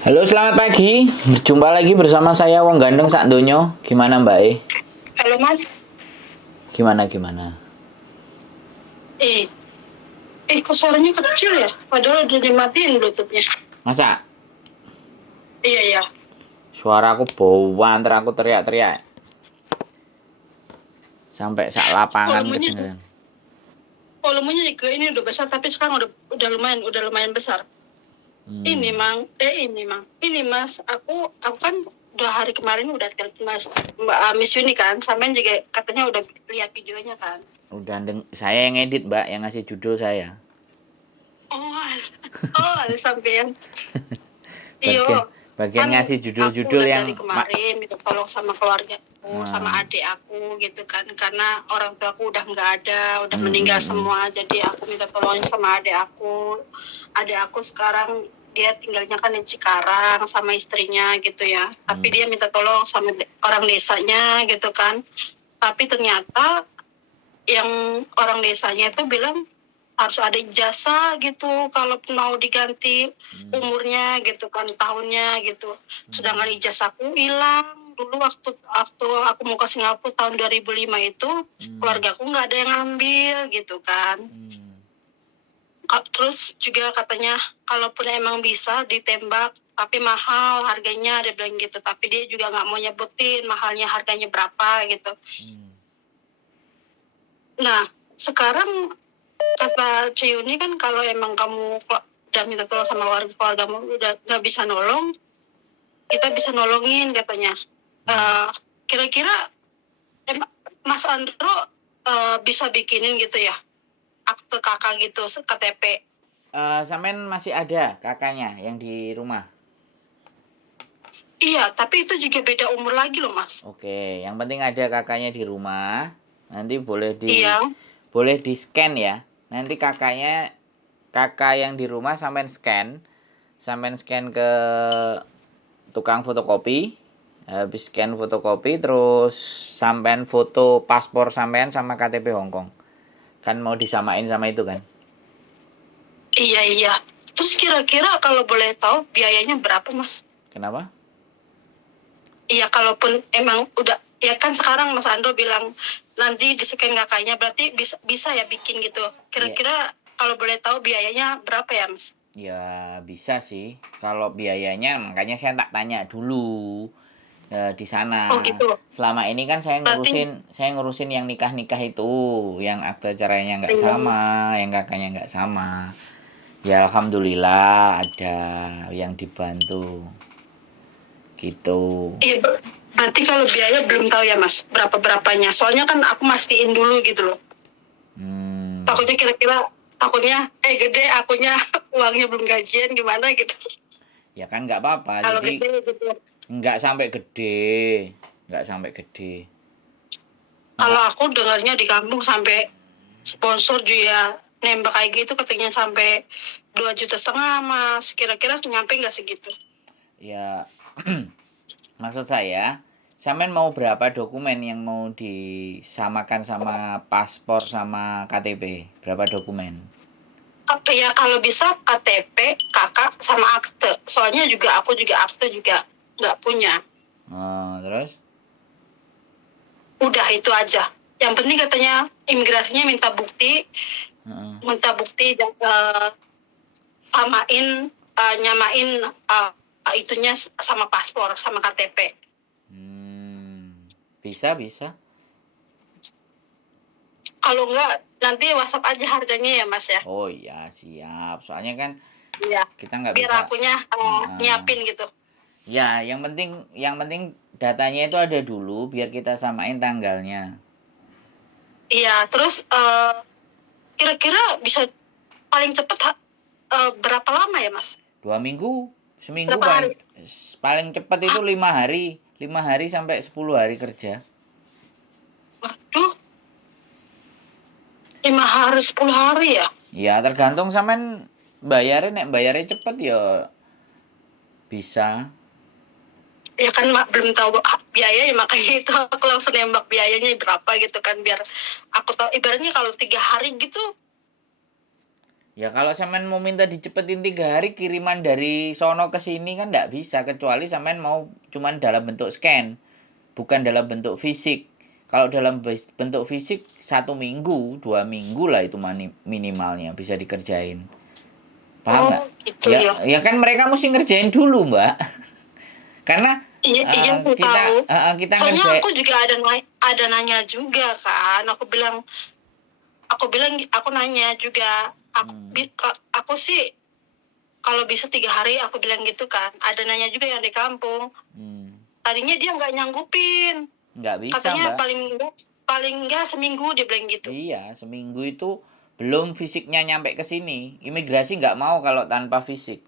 Halo, selamat pagi. Berjumpa lagi bersama saya Wong Gandeng Sak Donyo. Gimana Mbak E? Halo Mas, Gimana? eh, kok suaranya kecil ya? Padahal udah dimatiin Bluetooth-nya. Masa Iya ya. suara aku bawaan aku teriak-teriak sampai sak lapangan Volumenya, kedengeran. volumenya juga ini udah besar, tapi sekarang udah lumayan besar. Ini Mas, aku kan udah hari kemarin udah telepon Mas Mbak Miss Yuni kan, sampean juga katanya udah lihat videonya kan. Saya yang edit Mbak, yang ngasih judul saya. Oh, sampean. Bagian Iya, bagian kan ngasih aku judul-judul udah yang dari kemarin minta tolong sama keluarga aku, sama Ah, adik aku gitu kan, karena orang tua aku udah nggak ada, udah mm, meninggal mm, mm. semua, jadi aku minta tolong sama adik aku sekarang dia tinggalnya kan di Cikarang sama istrinya gitu ya, tapi dia minta tolong sama orang desanya gitu kan, tapi ternyata yang orang desanya itu bilang harus ada ijazah gitu kalau mau diganti umurnya gitu kan, tahunnya gitu. Sedangkan ijazahku hilang dulu waktu aku mau ke Singapura tahun 2005 itu, keluargaku nggak ada yang ngambil gitu kan. Terus juga katanya kalaupun emang bisa ditembak tapi mahal harganya, dia bilang gitu, tapi dia juga nggak mau nyebutin mahalnya harganya berapa gitu. Nah sekarang kata Ciuni kan kalau emang kamu udah minta tolong sama keluargamu udah nggak bisa nolong, kita bisa nolongin katanya. Kira-kira Mas Andro bisa bikinin gitu ya akte kakak gitu, KTP. Sampean masih ada kakaknya yang di rumah? Iya, tapi itu juga beda umur lagi loh Mas. Oke, yang penting ada kakaknya di rumah. Nanti Iya. boleh di scan ya. Nanti kakak yang di rumah sampean scan ke tukang fotokopi. Habis scan fotokopi terus sampean foto paspor sampean sama KTP Hongkong. Kan mau disamain sama itu kan? Iya. Terus kira-kira kalau boleh tahu biayanya berapa Mas? Kenapa? Iya, kalaupun emang udah ya kan sekarang Mas Andro bilang nanti di-scan kakaknya, berarti bisa ya bikin gitu. Iya. Kira-kira kalau boleh tahu biayanya berapa ya Mas? Ya bisa sih. Kalau biayanya makanya saya tak tanya dulu di sana. Oh gitu. Selama ini kan Berarti saya ngurusin yang nikah itu, yang akte cerainya nggak iya. sama, yang kakaknya nggak sama. Ya alhamdulillah ada yang dibantu gitu. Iya, berarti kalau biaya belum tahu ya Mas, berapanya. Soalnya kan aku mastiin dulu gitu loh. Hmm, Takutnya gede akunya uangnya belum gajian gimana gitu. ya kan nggak apa-apa. Kalau Jadi gede gitu. nggak sampai gede, nggak sampai gede. Kalau Maka aku dengarnya di kampung sampai sponsor juga nembak kayak gitu katanya sampai 2,5 juta Mas. Kira-kira nyampe nggak segitu? ya maksud saya, sampean mau berapa dokumen yang mau disamakan sama paspor sama KTP? Berapa dokumen? Apa ya, kalau bisa KTP, kakak sama akte. Soalnya aku juga akte juga nggak punya. Terus? Udah itu aja. Yang penting katanya imigrasinya minta bukti dan nyamain itunya sama paspor sama KTP. Bisa. Kalau enggak nanti WhatsApp aja harganya ya Mas ya. Oh iya, siap. Soalnya kan Iya. kita nggak Biar bisa. akunya nyiapin gitu. Ya, yang penting datanya itu ada dulu biar kita samain tanggalnya. Iya, terus kira-kira bisa paling cepat berapa lama ya Mas? 2 minggu, seminggu Berapa hari? paling cepat itu 5 hari, 5 hari sampai 10 hari kerja. Waduh, 5 hari 10 hari ya? Ya tergantung sampean bayarnya cepet ya bisa. Ya kan belum tahu biaya ya, makanya itu aku langsung nembak biayanya berapa gitu kan, biar aku tahu ibaratnya kalau 3 hari gitu Ya kalau sampean mau minta dicepetin 3 hari kiriman dari sono ke sini kan nggak bisa kecuali sampean mau cuman dalam bentuk scan, bukan dalam bentuk fisik. Kalau dalam bentuk fisik 1 minggu, 2 minggu lah itu minimalnya bisa dikerjain. Paham nggak? Oh, gitu Ya, ya. ya kan mereka mesti ngerjain dulu, Mbak. Karena Iya, iya aku tahu. kita Soalnya ngerjain. aku juga ada nanya juga kan. Aku bilang aku nanya juga. Aku sih kalau bisa 3 hari aku bilang gitu kan. Ada nanya juga yang di kampung. Tadinya dia nggak nyanggupin. Nggak bisa, Katanya Mbak. paling enggak seminggu dia bilang gitu. Iya, seminggu itu belum fisiknya nyampe ke sini. Imigrasi nggak mau kalau tanpa fisik.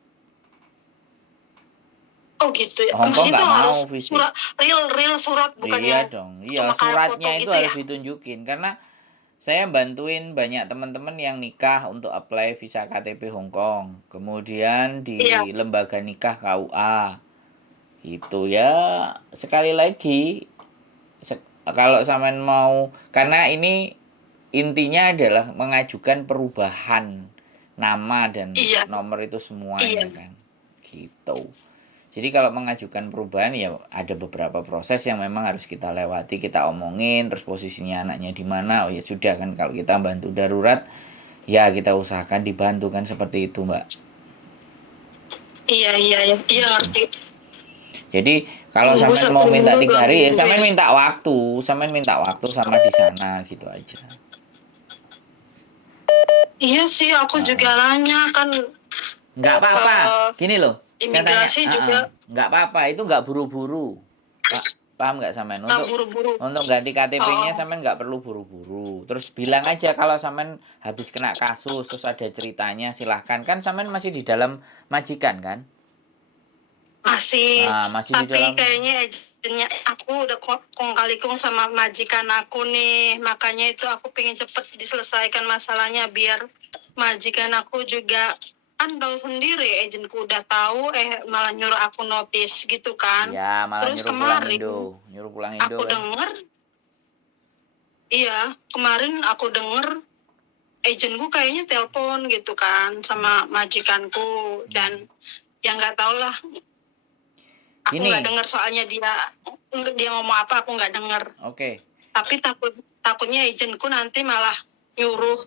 Oh gitu ya. Hongkong Itu nggak mau harus fisik. surat real surat bukan Iya yang dong. Iya, cuma kayak foto suratnya itu gitu ya. harus ditunjukin karena saya bantuin banyak teman-teman yang nikah untuk apply visa KTP Hongkong. Kemudian Iya. di lembaga nikah KUA. Itu ya sekali lagi kalau sampean mau karena ini intinya adalah mengajukan perubahan nama dan Iya. nomor itu semuanya Iya. kan. Gitu. Jadi kalau mengajukan perubahan ya ada beberapa proses yang memang harus kita lewati, kita omongin, terus posisinya anaknya di mana. Oh ya sudah kan kalau kita bantu darurat ya kita usahakan dibantu kan seperti itu, Mbak. Iya ngerti. Jadi kalau Tunggu sampean mau 1 minta minggu 2 3 hari ya minggu sampean ya. minta waktu sama di sana gitu aja. Iya sih aku juga nanya kan. Nggak apa-apa. Gini loh, saya tanya, Imigrasi juga nggak apa-apa, itu nggak buru-buru. Paham nggak sampean? nggak buru-buru. Untuk ganti KTP-nya Oh, sampean nggak perlu buru-buru. Terus bilang aja kalau sampean habis kena kasus terus ada ceritanya silahkan kan sampean masih di dalam majikan kan? masih. Nah, masih di Tapi dalam. kayaknya agennya aku udah kong kali kong sama majikan aku nih. Makanya itu aku pengen cepet diselesaikan masalahnya biar majikan aku juga kan tahu sendiri agenku udah tahu malah nyuruh aku notice gitu kan. Ya, malah Terus nyuruh pulang kemarin Indo, aku kan? denger kemarin aku denger agenku kayaknya telepon gitu kan sama majikanku dan ya nggak tau lah. Aku Gini. nggak dengar soalnya dia ngomong apa aku nggak dengar. Oke. Tapi takutnya agentku nanti malah nyuruh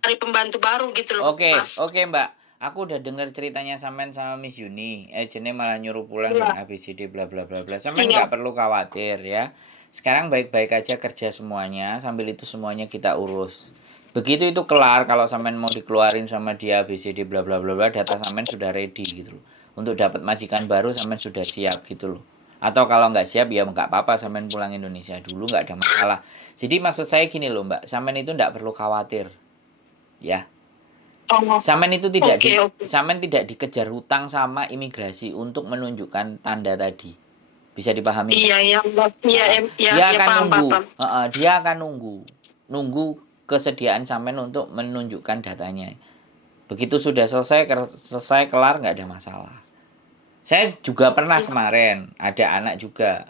cari pembantu baru gitu loh. Oke, Mas. Mbak. Aku udah dengar ceritanya sampean sama Miss Yuni. Agennya malah nyuruh pulang Iya. dan ABCD bla bla bla bla. Sampean Iya. nggak perlu khawatir ya. Sekarang baik-baik aja kerja semuanya, sambil itu semuanya kita urus. Begitu itu kelar, kalau sampean mau dikeluarin sama dia ABCD bla bla bla bla, data sampean sudah ready gitu loh. Untuk dapat majikan baru sampean sudah siap gitu loh. Atau kalau nggak siap ya nggak apa-apa, sampean pulang Indonesia dulu nggak ada masalah. Jadi maksud saya gini loh Mbak, sampean itu nggak perlu khawatir. Ya. Oh. Sampean itu tidak Okay. sampean tidak dikejar hutang sama imigrasi untuk menunjukkan tanda tadi. Bisa dipahami? Iya. Dia akan paham, nunggu. paham. Dia akan nunggu kesediaan sampean untuk menunjukkan datanya. Begitu sudah selesai kelar nggak ada masalah. Saya juga pernah kemarin ada anak juga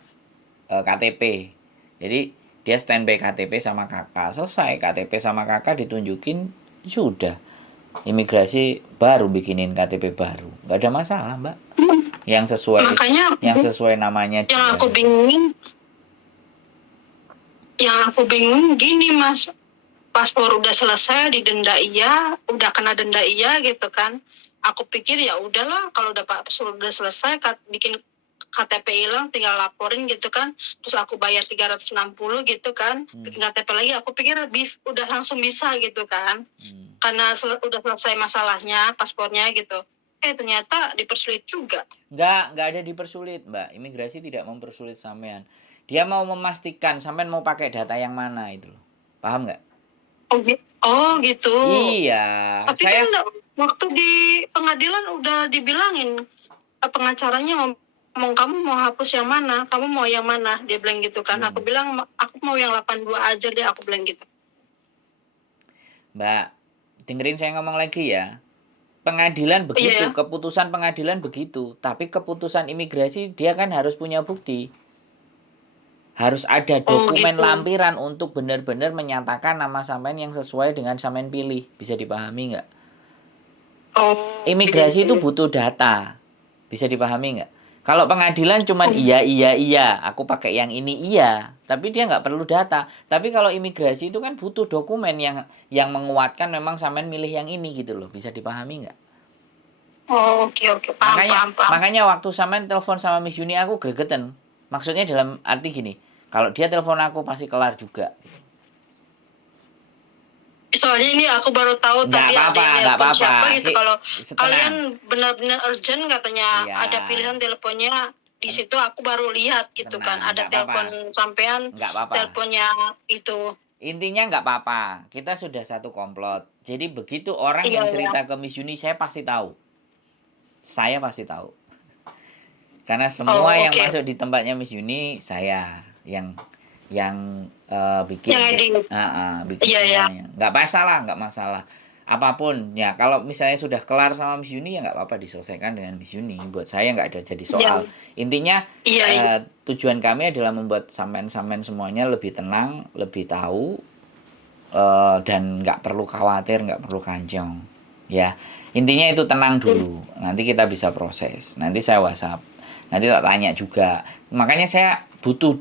KTP. Jadi dia standby KTP sama kakak. Selesai KTP sama kakak ditunjukin sudah. Imigrasi baru bikinin KTP baru. Nggak ada masalah, Mbak. Yang sesuai namanya. Yang aku bingung gini, Mas. Paspor udah selesai didenda iya, udah kena denda iya gitu kan. Aku pikir ya udahlah kalau udah paspor udah selesai bikin KTP hilang tinggal laporin gitu kan. Terus aku bayar 360 gitu kan. Bikin KTP lagi aku pikir udah langsung bisa gitu kan. Karena udah selesai masalahnya paspornya gitu. Ternyata dipersulit juga. Nggak ada dipersulit, Mbak. Imigrasi tidak mempersulit sampean. Dia mau memastikan sampean mau pakai data yang mana itu. Paham nggak? Oh gitu. Iya. Tapi kan waktu di pengadilan udah dibilangin pengacaranya ngomong kamu mau hapus yang mana, kamu mau yang mana, dia bilang gitu kan. Aku bilang aku mau yang 82 aja deh, aku bilang gitu. Mbak, dengerin saya ngomong lagi ya. Pengadilan begitu, keputusan pengadilan begitu, tapi keputusan imigrasi dia kan harus punya bukti. Harus ada dokumen lampiran untuk benar-benar menyatakan nama sampean yang sesuai dengan sampean pilih. Bisa dipahami nggak? Oh, Imigrasi itu gitu. butuh data. Bisa dipahami nggak? Kalau pengadilan cuman iya, iya, iya, aku pakai yang ini iya, tapi dia nggak perlu data. Tapi kalau imigrasi itu kan butuh dokumen yang menguatkan memang sampean milih yang ini gitu loh. Bisa dipahami nggak? Oh, oke, oke. Paham, Makanya paham, paham. makanya waktu sampean telepon sama Miss Yuni aku gregetan. Maksudnya dalam arti gini, kalau dia telepon aku pasti kelar juga. Soalnya ini aku baru tahu Nggak tadi ada apa-apa, yang nggak nelpon apa-apa. siapa gitu. Kalau Tenang. kalian benar-benar urgent katanya Iya, ada pilihan teleponnya di situ, aku baru lihat gitu kan. tenang, Ada nggak apa-apa, telepon sampean, nggak apa-apa. teleponnya itu. Intinya nggak apa-apa, kita sudah satu komplot. Jadi begitu orang Iya, yang iya. cerita ke Miss Yuni, saya pasti tahu. Saya pasti tahu. Karena semua Oh, yang oke. masuk di tempatnya Miss Yuni, saya yang Yang bikin. edit. Bikin Iya, iya. semuanya. Nggak masalah, nggak masalah. Apapun ya, kalau misalnya sudah kelar sama Miss Yuni ya nggak apa-apa diselesaikan dengan Miss Yuni. Buat saya nggak ada jadi soal. Iya, Intinya iya, iya. tujuan kami adalah membuat sampean-sampean semuanya lebih tenang, lebih tahu, dan nggak perlu khawatir, nggak perlu kanjong. Ya, intinya itu tenang dulu. Nanti kita bisa proses. Nanti saya WhatsApp. Nanti tak tanya juga. Makanya saya butuh,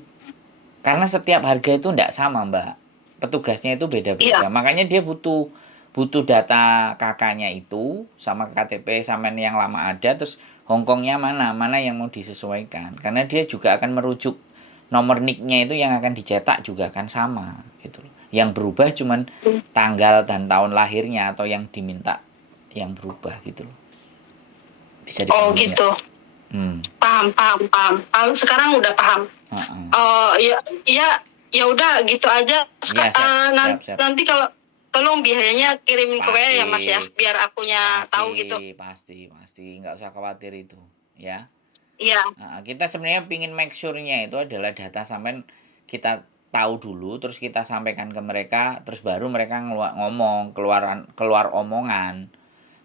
karena setiap harga itu tidak sama, Mbak. Petugasnya itu beda-beda. Iya. Makanya dia butuh butuh data kakaknya itu sama KTP sampean yang lama ada, terus Hongkongnya mana yang mau disesuaikan. Karena dia juga akan merujuk nomor NIK-nya itu yang akan dicetak juga kan sama gitu loh. Yang berubah cuman tanggal dan tahun lahirnya atau yang diminta yang berubah gitu loh. Bisa Oh, dipahami nggak? gitu. Paham, paham, paham. Sekarang udah paham. Oh, ya, ya, ya udah gitu aja. Iya, siap. Nanti kalau tolong biayanya kirimin ke WA ya Mas ya, Pasti, biar akunya tahu gitu. pasti, nggak usah khawatir itu, ya. Iya. Kita sebenarnya pingin make sure-nya itu adalah data sampean kita tahu dulu, terus kita sampaikan ke mereka, terus baru mereka ngomong, keluar omongan.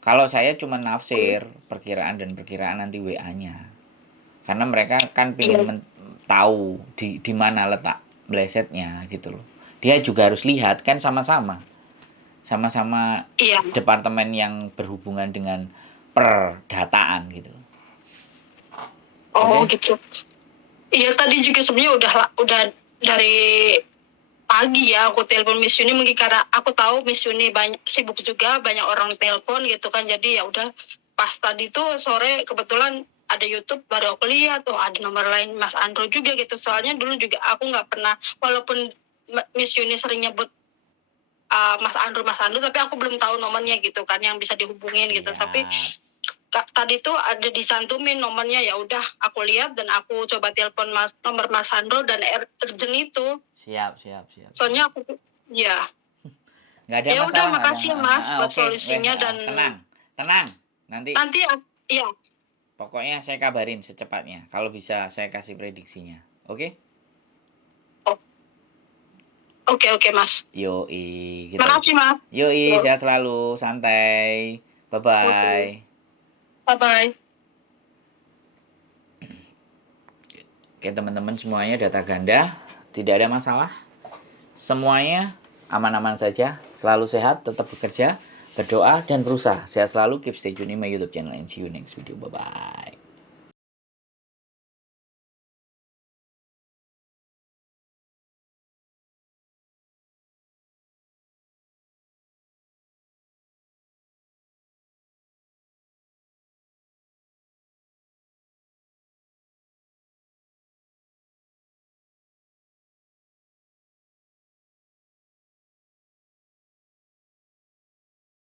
Kalau saya cuma nafsir, perkiraan nanti WA-nya. Karena mereka kan pingin tahu di mana letak blesetnya gitu loh. Dia juga harus lihat kan sama-sama Iya. departemen yang berhubungan dengan perdataan gitu. Oh, Oke? gitu. Iya, tadi juga sebenarnya udah dari pagi ya aku telepon Miss Yuni, mungkin karena aku tahu Miss Yuni sibuk juga, banyak orang telepon gitu kan. Jadi ya udah, pas tadi tuh sore kebetulan ada YouTube, baru aku lihat ada nomor lain Mas Andro juga gitu. Soalnya dulu juga aku nggak pernah, walaupun Miss Yuni sering nyebut Mas Andro, tapi aku belum tahu nomornya gitu kan yang bisa dihubungin gitu. Tapi tadi tuh ada disantumin nomornya, ya udah aku lihat dan aku coba telepon nomor Mas Andro dan urgent itu. Siap. Soalnya aku ya. Nggak ada Ya masalah. udah, makasih ya Mas buat Oke, solusinya dan tenang. Nanti ya. pokoknya saya kabarin secepatnya. Kalau bisa saya kasih prediksinya. Oke? Oke, Mas. Yoi, gitu. Makasih Mas. Yoi, sehat selalu, santai. Bye-bye. Bye-bye. Oke, teman-teman semuanya data ganda, tidak ada masalah. Semuanya aman-aman saja, selalu sehat, tetap bekerja, berdoa dan berusaha. Sehat selalu, keep stay tune in my YouTube channel and see you next video. Bye-bye.